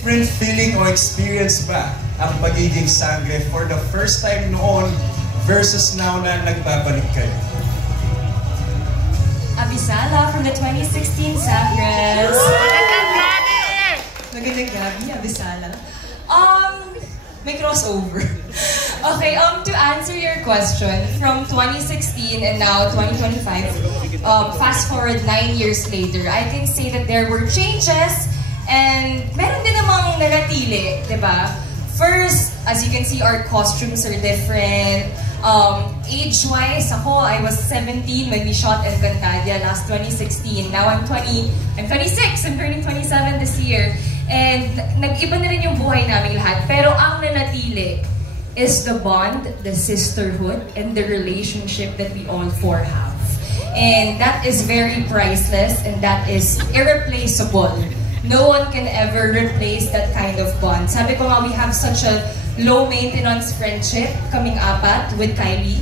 Different feeling o experience ba ang pagiging Sangre for the first time noon versus now na nagbabalik kayo? Abisala from the 2016 Sangres. Magandang gabi, Abisala. May crossover. Okay, to answer your question, from 2016 and now 2025, fast forward 9 years later, I can say that there were changes and meron din namang nanatili, diba? First, as you can see, our costumes are different. Age-wise, I was 17 when we shot Encantadia last 2016. Now I'm 26, I'm turning 27 this year. And nag-iba na rin yung buhay namin lahat. Pero ang nanatili is the bond, the sisterhood, and the relationship that we all four have. And that is very priceless and that is irreplaceable. No one can ever replace that kind of bond. Sabi ko nga, we have such a low-maintenance friendship, kaming apat with Kylie.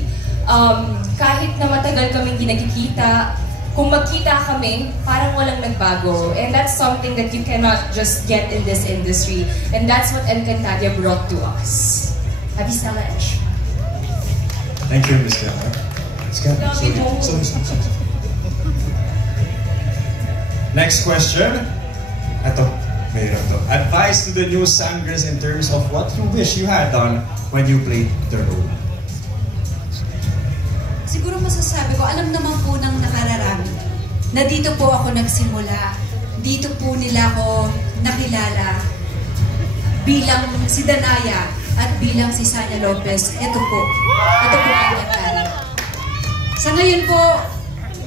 Kahit na matagal kaming ginagkikita, kung magkita kami, parang walang nagbago. And that's something that you cannot just get in this industry. And that's what Encantadia brought to us. Happy Salash. Thank you, Ms. Gabby. Sorry. Next question. Ito, mayroon to. Advice to the new Sangres in terms of what you wish you had done when you played the role. Siguro masasabi ko, alam naman po ng nakararami na dito po ako nagsimula. Dito po nila ako nakilala bilang si Danaya at bilang si Sanya Lopez. Ito po ang Encantadia. Sa ngayon po,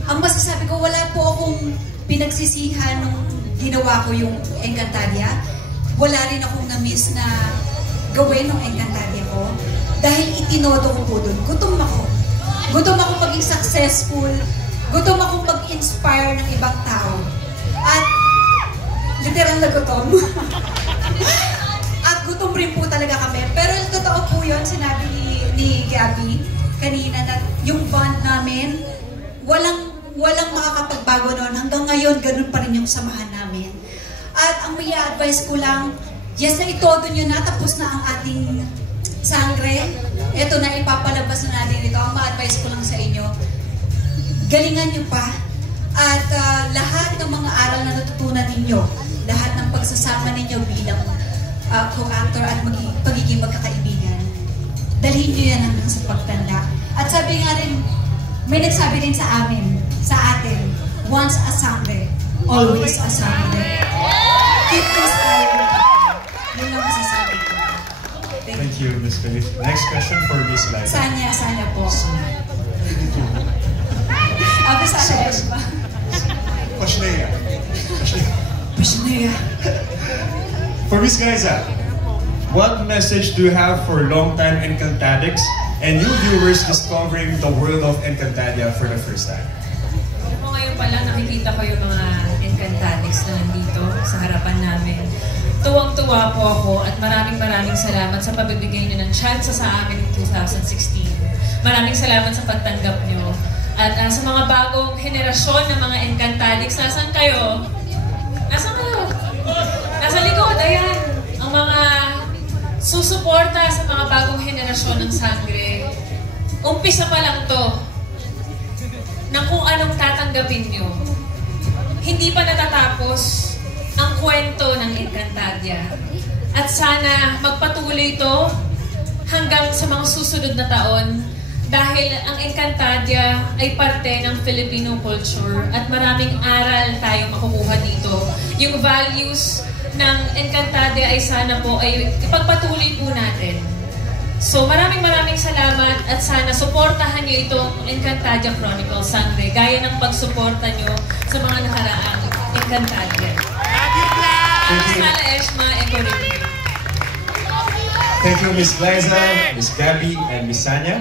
ang masasabi ko, wala po akong pinagsisihan nung ginawa ko yung Encantadia. Wala rin akong na-miss na gawin ng Encantadia ko. Dahil itinodo ko po doon. Gutom ako maging successful. Gutom ako mag-inspire ng ibang tao. At literal na gutom. At gutom rin po talaga kami. Pero totoo po yun, sinabi ni Gabby kanina na yung bond namin, walang makakapagbago noon. Hanggang ngayon, ganun pa rin yung samahan namin. At ang may advice ko lang, yes na itodo nyo na, tapos na ang ating Sangre. Ito na, ipapalabas na natin ito. Ang ma-advise ko lang sa inyo, galingan nyo pa. At lahat ng mga aral na natutunan ninyo, lahat ng pagsasama ninyo bilang co-actor at pagiging magkakaibigan, dalhin nyo yan hanggang sa pagtanda. At sabi nga rin, may nagsabi rin sa atin, once a Sangre, always a Sangre. Keep this going. Yun lang masasabi ko. Thank you, Ms. Faith. Next question for Ms. Liza. Sanya po. Abisala pa. Pashnea. For Ms. Liza, what message do you have for long-time Encantadics and new viewers discovering the world of Encantadia for the first time? Ngayon pa lang nakikita ko yung mga Encantadics na nandito sa harapan namin. Tuwang-tuwa po ako at maraming salamat sa pagbibigay niyo ng chance sa amin in 2016. Maraming salamat sa pagtanggap niyo. At sa mga bagong henerasyon ng mga Encantadics, nasan kayo? Nasan kayo? Nasa likod, ayan. Ang mga susuporta sa mga bagong henerasyon ng Sangre. Umpisa pa lang to ng kung anong tatanggapin niyo. Hindi pa natatapos ang kwento ng Encantadia. At sana magpatuloy ito hanggang sa mga susunod na taon dahil ang Encantadia ay parte ng Filipino culture at maraming aral tayong makukuha dito. Yung values ng Encantadia ay sana po ay ipagpatuloy po natin. So maraming salamat at sana suportahan niyo itong Encantadia Chronicles Sangre gaya ng pagsuporta niyo sa mga nakaraang Encantadia. Thank you, Ms. Liza, Ms. Gabby, and Ms. Sanya.